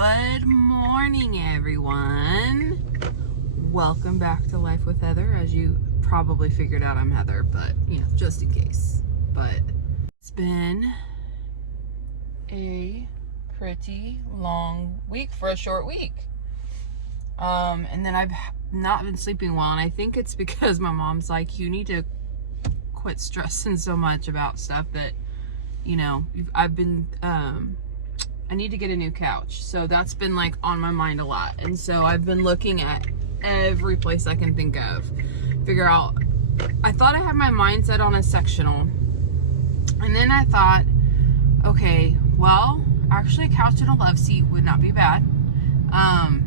Good morning, everyone. Welcome back to Life with Heather. As you probably figured out, I'm Heather, but just in case. But it's been a pretty long week for a short week. And then I've not been sleeping well, and I think it's because my mom's like, you need to quit stressing so much about stuff that, I've been, I need to get a new couch. So that's been like on my mind a lot. And so I've been looking at every place I can think of. Figure out, I thought I had my mind set on a sectional. And then I thought, okay, well, actually a couch and a love seat would not be bad. And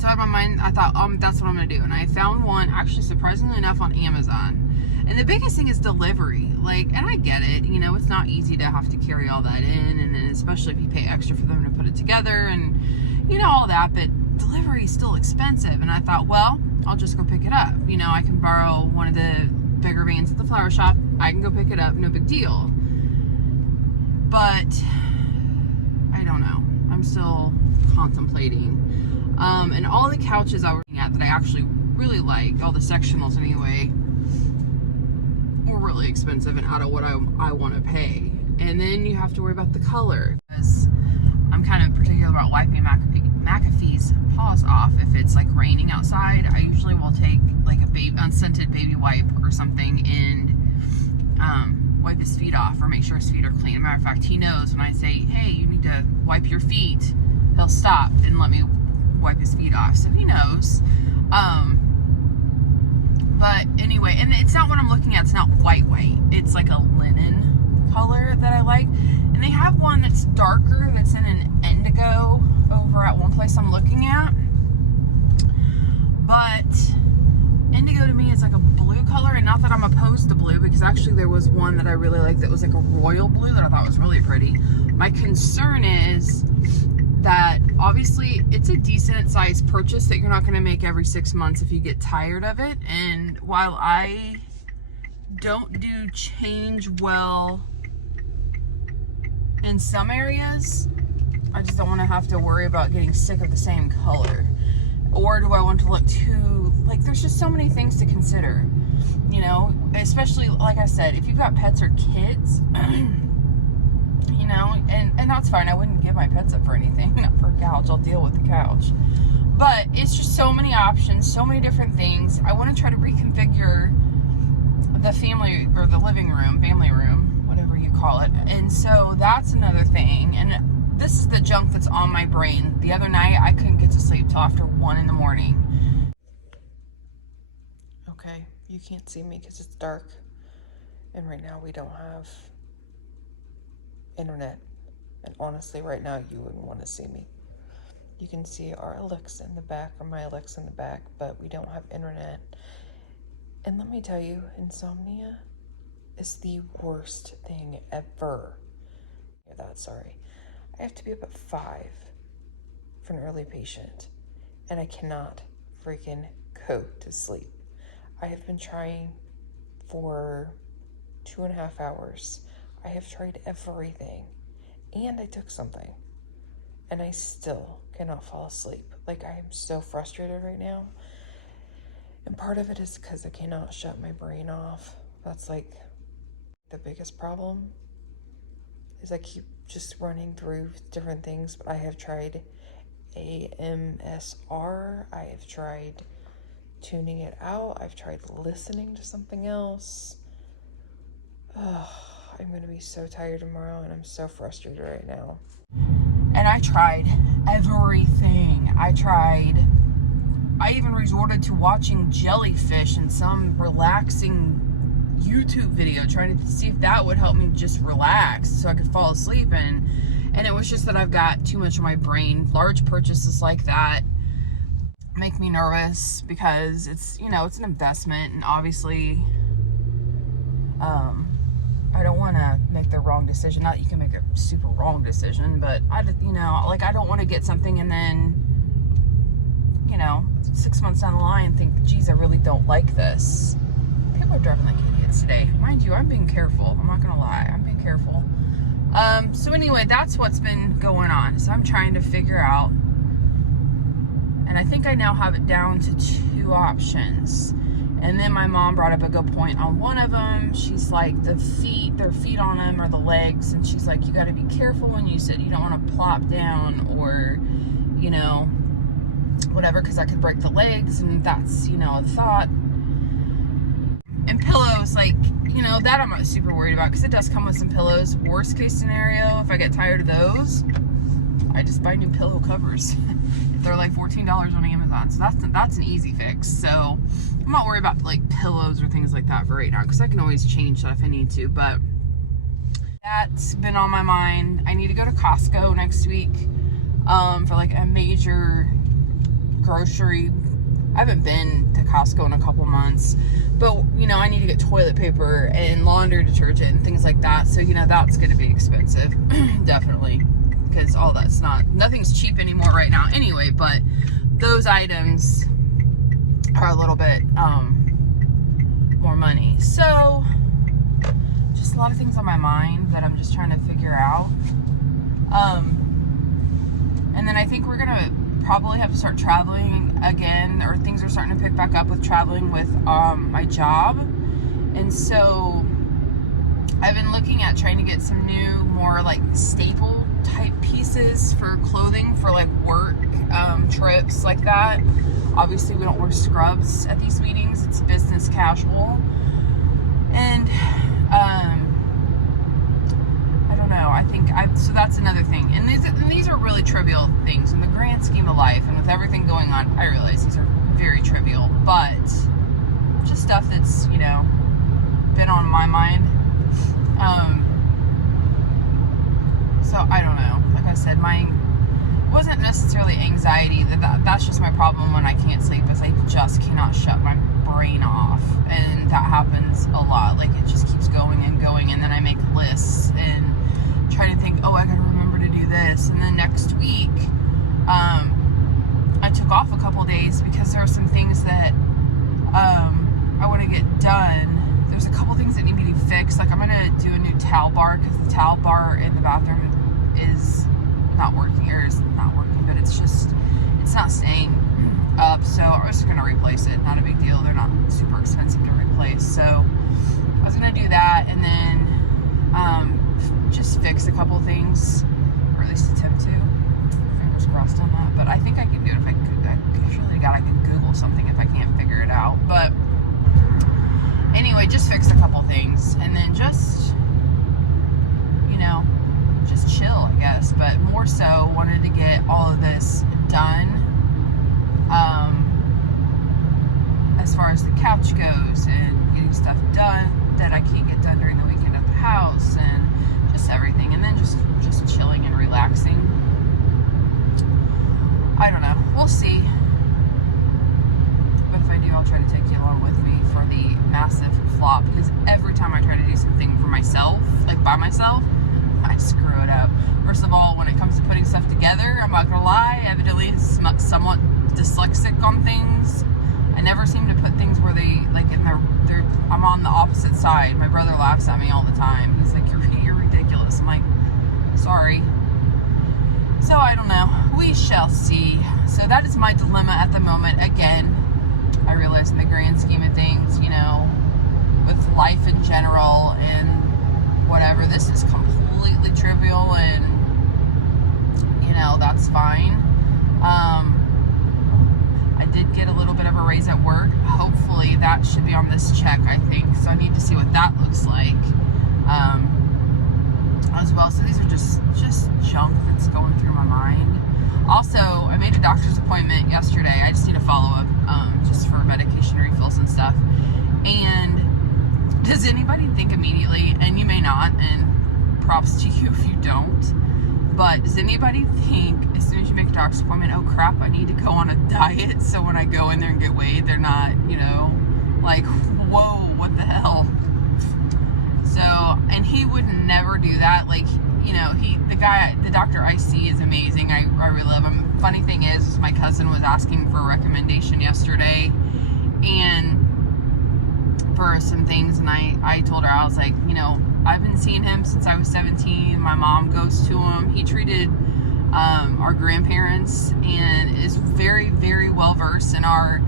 so in my mind, I thought, that's what I'm gonna do. And I found one, actually surprisingly enough, on Amazon. And the biggest thing is delivery. And I get it, it's not easy to have to carry all that in, and especially if you pay extra for them to put it together and, all that, but delivery is still expensive. And I thought, well, I'll just go pick it up. I can borrow one of the bigger vans at the flower shop. I can go pick it up, no big deal. But I don't know. I'm still contemplating. And all the couches I was looking at that I actually really liked, all the sectionals anyway, were really expensive and out of what I want to pay. And then you have to worry about the color, because I'm kind of particular about wiping McAfee's paws off. If it's like raining outside, I usually will take like a unscented baby wipe or something and wipe his feet off, or make sure his feet are clean. As a matter of fact, he knows when I say, hey, you need to wipe your feet, he'll stop and let me wipe his feet off, so he knows. But anyway, and it's not what I'm looking at. It's not white. It's like a linen color that I like. And they have one that's darker, that's in an indigo over at one place I'm looking at. But indigo to me is like a blue color, and not that I'm opposed to blue, because actually there was one that I really liked that was like a royal blue that I thought was really pretty. My concern is that obviously it's a decent sized purchase that you're not going to make every 6 months if you get tired of it. And while I don't do change well in some areas, I just don't want to have to worry about getting sick of the same color. Or do I want to look too, there's just so many things to consider, especially like I said, if you've got pets or kids, and that's fine. I wouldn't give my pets up for anything, not for a couch. I'll deal with the couch. But it's just so many options, so many different things. I want to try to reconfigure the family room, whatever you call it. And so that's another thing. And this is the junk that's on my brain. The other night, I couldn't get to sleep till after 1 a.m. Okay, you can't see me because it's dark. And right now we don't have internet, and honestly right now you wouldn't want to see me. You can see our Alexa in the back, or my Alexa in the back, but we don't have internet. And let me tell you, insomnia is the worst thing ever. Sorry, I have to be up at 5 for an early patient, and I cannot freaking go to sleep. I have been trying for 2.5 hours. I have tried everything, and I took something, and I still cannot fall asleep. I am so frustrated right now, and part of it is because I cannot shut my brain off. That's the biggest problem, is I keep just running through different things. But I have tried AMSR, I have tried tuning it out, I've tried listening to something else. I'm going to be so tired tomorrow, and I'm so frustrated right now. And I tried everything. I even resorted to watching jellyfish and some relaxing YouTube video, trying to see if that would help me just relax so I could fall asleep. And it was just that I've got too much in my brain. Large purchases like that make me nervous, because it's, it's an investment, and obviously, I don't want to make the wrong decision. Not that you can make a super wrong decision, but I don't want to get something and then, 6 months down the line think, geez, I really don't like this. People are driving like idiots today. Mind you, I'm being careful. I'm not going to lie. I'm being careful. So anyway, that's what's been going on. So I'm trying to figure out, and I think I now have it down to 2 options. And then my mom brought up a good point on one of them. She's like, their feet on them or the legs. And she's like, you got to be careful when you sit. You don't want to plop down or, you know, whatever, because that could break the legs. And that's, you know, a thought. And pillows, like, you know, that I'm not super worried about because it does come with some pillows. Worst case scenario, if I get tired of those, I just buy new pillow covers. They're like $14 on Amazon. So that's an easy fix. So I'm not worried about like pillows or things like that for right now because I can always change that if I need to. But that's been on my mind. I need to go to Costco next week for like a major grocery. I haven't been to Costco in a couple months, but you know, I need to get toilet paper and laundry detergent and things like that. So, you know, that's going to be expensive. Definitely. Because all that's nothing's cheap anymore right now anyway, but those items are a little bit more money. So just a lot of things on my mind that I'm just trying to figure out. And then I think we're gonna probably have to start traveling again, or things are starting to pick back up with traveling with my job. And so I've been looking at trying to get some new, more like staple type pieces for clothing for like work trips like that. Obviously we don't wear scrubs at these meetings, it's business casual. And I don't know, I think so that's another thing. And these are really trivial things in the grand scheme of life, and with everything going on, I realize these are very trivial, but just stuff that's, you know, been on my mind. So I don't know. Like I said, mine wasn't necessarily anxiety. That's just my problem when I can't sleep, is I just cannot shut my brain off, and that happens a lot. Like it just keeps going and going, and then I make lists and try to think, oh, I gotta remember to do this. And then next week, I took off a couple days because there are some things that I want to get done. There's a couple things that need to be fixed. Like I'm gonna do a new towel bar because the towel bar in the bathroom is not working, or is not working, but it's not staying up. So I was just gonna replace it. Not a big deal. They're not super expensive to replace. So I was gonna do that, and then just fix a couple things, or at least attempt to. Fingers crossed on that. But I think I can do it if I can Google something if I can't figure it out. But anyway, just fix a couple things, and then just, you know, just chill, I guess. But more so wanted to get all of this done, as far as the couch goes, and getting stuff done that I can't get done during the weekend at the house, and just everything. And then just chilling and relaxing. I don't know. We'll see. But if I do, I'll try to take you along with me for the massive flop, because every time I try to do something for myself, like by myself, I screw it up. First of all, when it comes to putting stuff together, I'm not gonna lie, evidently somewhat dyslexic on things. I never seem to put things where they, like, in their I'm on the opposite side. My brother laughs at me all the time. He's like, you're ridiculous. I'm like, sorry. So I don't know. We shall see. So that is my dilemma at the moment. Again, I realize in the grand scheme of things, you know, with life in general and whatever, this is completely trivial, and, you know, that's fine. I did get a little bit of a raise at work. Hopefully that should be on this check, I think. So I need to see what that looks like as well. So these are just junk that's going through my mind. Also, I made a doctor's appointment yesterday. I just need a follow-up just for medication refills and stuff. And does anybody think immediately, and you may not, and props to you if you don't, but does anybody think as soon as you make a doctor's appointment, oh crap, I need to go on a diet, so when I go in there and get weighed, they're not, you know, like, whoa, what the hell? So, and he would never do that. Like, you know, the doctor I see is amazing. I really love him. Funny thing is my cousin was asking for a recommendation yesterday, and for her some things, and I told her, I was like, you know, I've been seeing him since I was 17. My mom goes to him. He treated our grandparents and is very, very well versed in our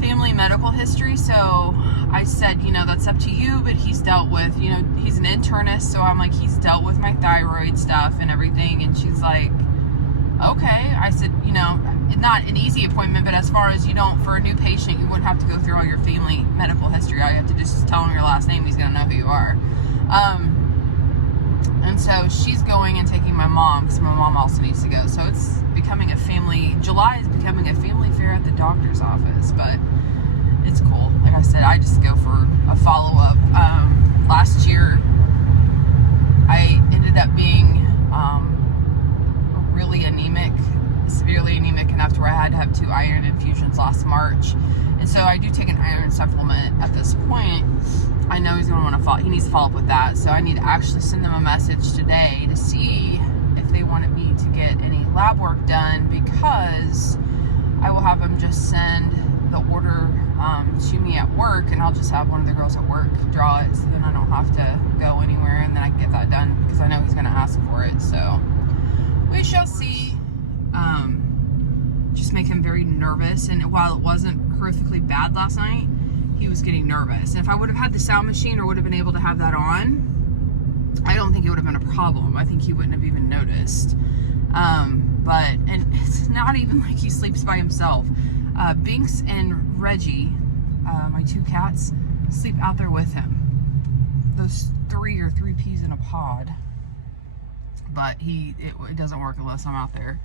family medical history. So I said, you know, that's up to you, but he's dealt with, you know, he's an internist, so I'm like, he's dealt with my thyroid stuff and everything. And she's like, okay. I said, you know, not an easy appointment, but as far as, you don't, for a new patient, you wouldn't have to go through all your family medical history. All you have to just tell him your last name. He's gonna know who you are. And so she's going and taking my mom, because my mom also needs to go. So it's becoming a family, July is becoming a family fair at the doctor's office, but it's cool. Like I said, I just go for a follow-up. Last year, I ended up being really anemic, severely anemic enough to where I had to have 2 iron infusions last March. And so I do take an iron supplement at this point. I know he's going to want to follow, he needs to follow up with that. So I need to actually send them a message today to see if they wanted me to get any lab work done, because I will have them just send the order to me at work, and I'll just have one of the girls at work draw it, so then I don't have to go anywhere, and then I can get that done, because I know he's going to ask for it. So we shall see. Just make him very nervous, and while it wasn't horrifically bad last night, he was getting nervous. And if I would have had the sound machine, or would have been able to have that on, I don't think it would have been a problem. I think he wouldn't have even noticed. And it's not even like he sleeps by himself. Binks and Reggie, my 2 cats, sleep out there with him. Those 3 are 3 peas in a pod. But it doesn't work unless I'm out there.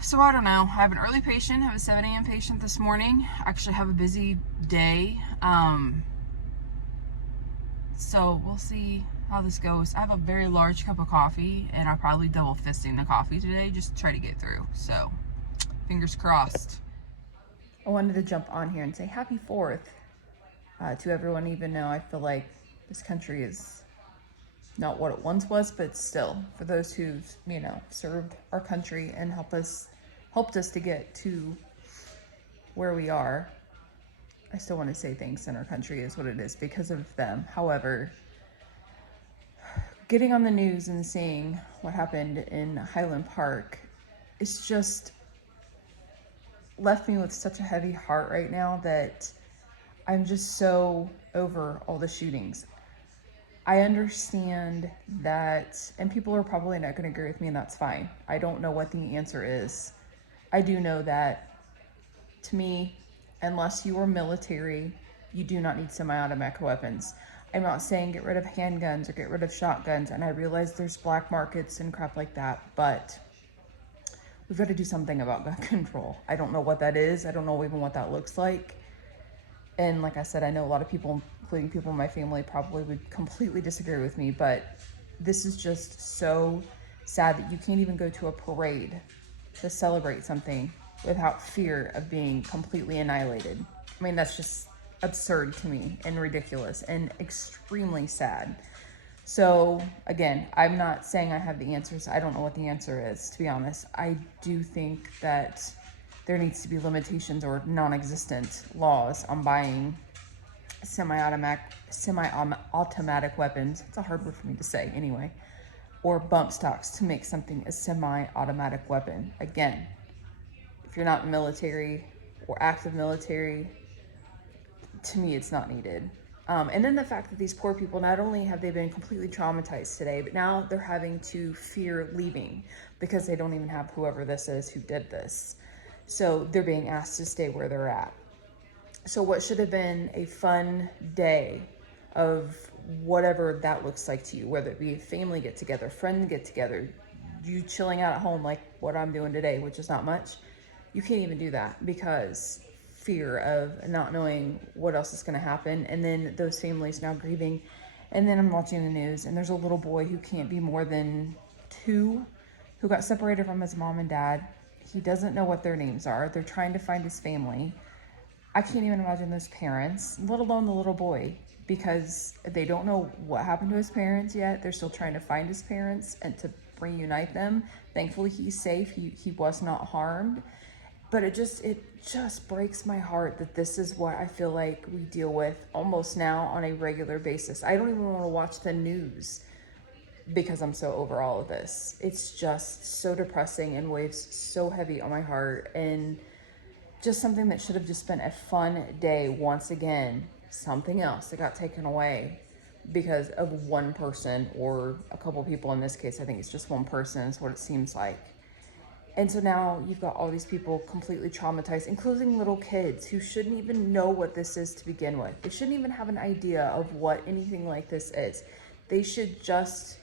So I don't know. I have an early patient. I have a 7 a.m. patient this morning. I actually have a busy day. So we'll see how this goes. I have a very large cup of coffee, and I'm probably double fisting the coffee today just to try to get through. So fingers crossed. I wanted to jump on here and say happy 4th to everyone, even though I feel like this country is not what it once was, but still, for those who've, you know, served our country and helped us to get to where we are. I still want to say thanks, and our country is what it is because of them. However, getting on the news and seeing what happened in Highland Park, it's just left me with such a heavy heart right now that I'm just so over all the shootings. I understand that, and people are probably not going to agree with me, and that's fine. I don't know what the answer is. I do know that, to me, unless you are military, you do not need semi-automatic weapons. I'm not saying get rid of handguns or get rid of shotguns, and I realize there's black markets and crap like that, but we've got to do something about gun control. I don't know what that is. I don't know even what that looks like. And like I said, I know a lot of people, including people in my family, probably would completely disagree with me, but this is just so sad that you can't even go to a parade to celebrate something without fear of being completely annihilated. I mean, that's just absurd to me and ridiculous and extremely sad. So again, I'm not saying I have the answers. I don't know what the answer is, to be honest. I do think that there needs to be limitations or non-existent laws on buying semi-automatic weapons. It's a hard word for me to say anyway. Or bump stocks to make something a semi-automatic weapon. Again, if you're not military or active military, to me, it's not needed. And then the fact that these poor people, not only have they been completely traumatized today, but now they're having to fear leaving because they don't even have whoever this is who did this. So they're being asked to stay where they're at. So what should have been a fun day of whatever that looks like to you, whether it be a family get together, friend get together, you chilling out at home like what I'm doing today, which is not much, you can't even do that because fear of not knowing what else is going to happen. And then those families now grieving. And then I'm watching the news, and there's a little boy who can't be more than 2 who got separated from his mom and dad. He doesn't know what their names are. They're trying to find his family. I can't even imagine those parents, let alone the little boy, because they don't know what happened to his parents yet. They're still trying to find his parents and to reunite them. Thankfully, he's safe. He was not harmed. But it just breaks my heart that this is what I feel like we deal with almost now on a regular basis. I don't even want to watch the news because I'm so over all of this. It's just so depressing and weighs so heavy on my heart, and just something that should have just been a fun day. Once again, something else that got taken away because of one person, or a couple people. In this case, I think it's just one person is what it seems like. And so now you've got all these people completely traumatized, including little kids who shouldn't even know what this is to begin with. They shouldn't even have an idea of what anything like this is. They should just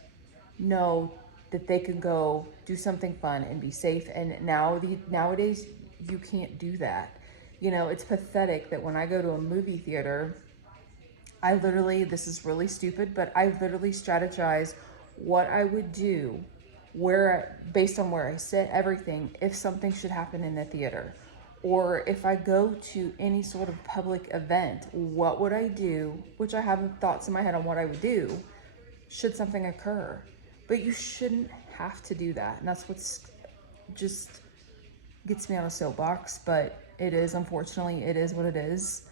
know that they can go do something fun and be safe. And nowadays, you can't do that. You know, it's pathetic that when I go to a movie theater, I literally, this is really stupid, but I literally strategize what I would do, where, based on where I sit, everything, if something should happen in the theater. Or if I go to any sort of public event, what would I do? Which I have thoughts in my head on what I would do should something occur. But you shouldn't have to do that. And that's what's just gets me on a soapbox. But it is, unfortunately, it is what it is.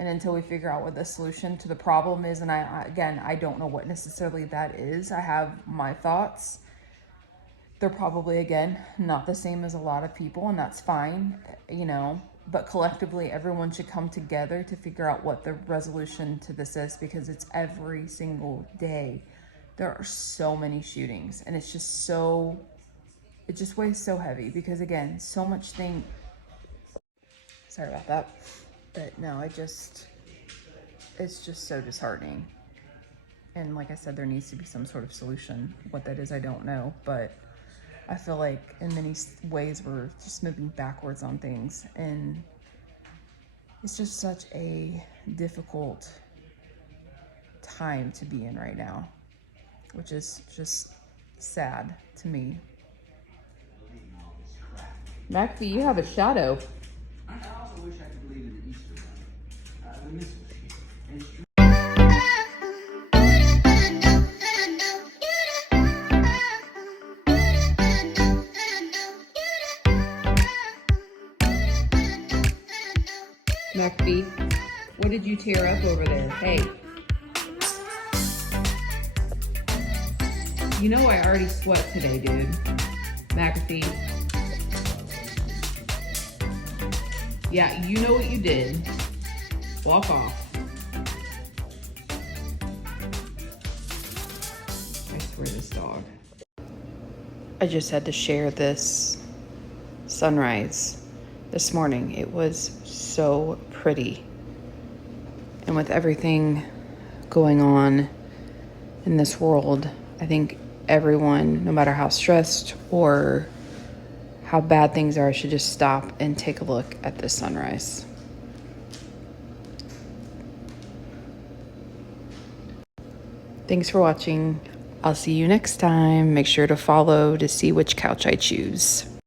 And until we figure out what the solution to the problem is, and I don't know what necessarily that is. I have my thoughts. They're probably, again, not the same as a lot of people, and that's fine, you know. But collectively, everyone should come together to figure out what the resolution to this is, because it's every single day. There are so many shootings, and it's just so, it just weighs so heavy because, again, so much sorry about that. But no, it's just so disheartening. And like I said, there needs to be some sort of solution. What that is, I don't know. But I feel like in many ways we're just moving backwards on things. And it's just such a difficult time to be in right now, which is just sad to me. Maxie, you have a shadow. I also wish I could believe in the Easter Bunny. The mistletoe. And it's true. McBee, what did you tear up over there? Hey. You know I already sweat today, dude. McAfee. Yeah, you know what you did. Walk off. I swear, this dog. I just had to share this sunrise this morning. It was so pretty. And with everything going on in this world, I think everyone, no matter how stressed or how bad things are, should just stop and take a look at this sunrise. Thanks for watching. I'll see you next time. Make sure to follow to see which couch I choose.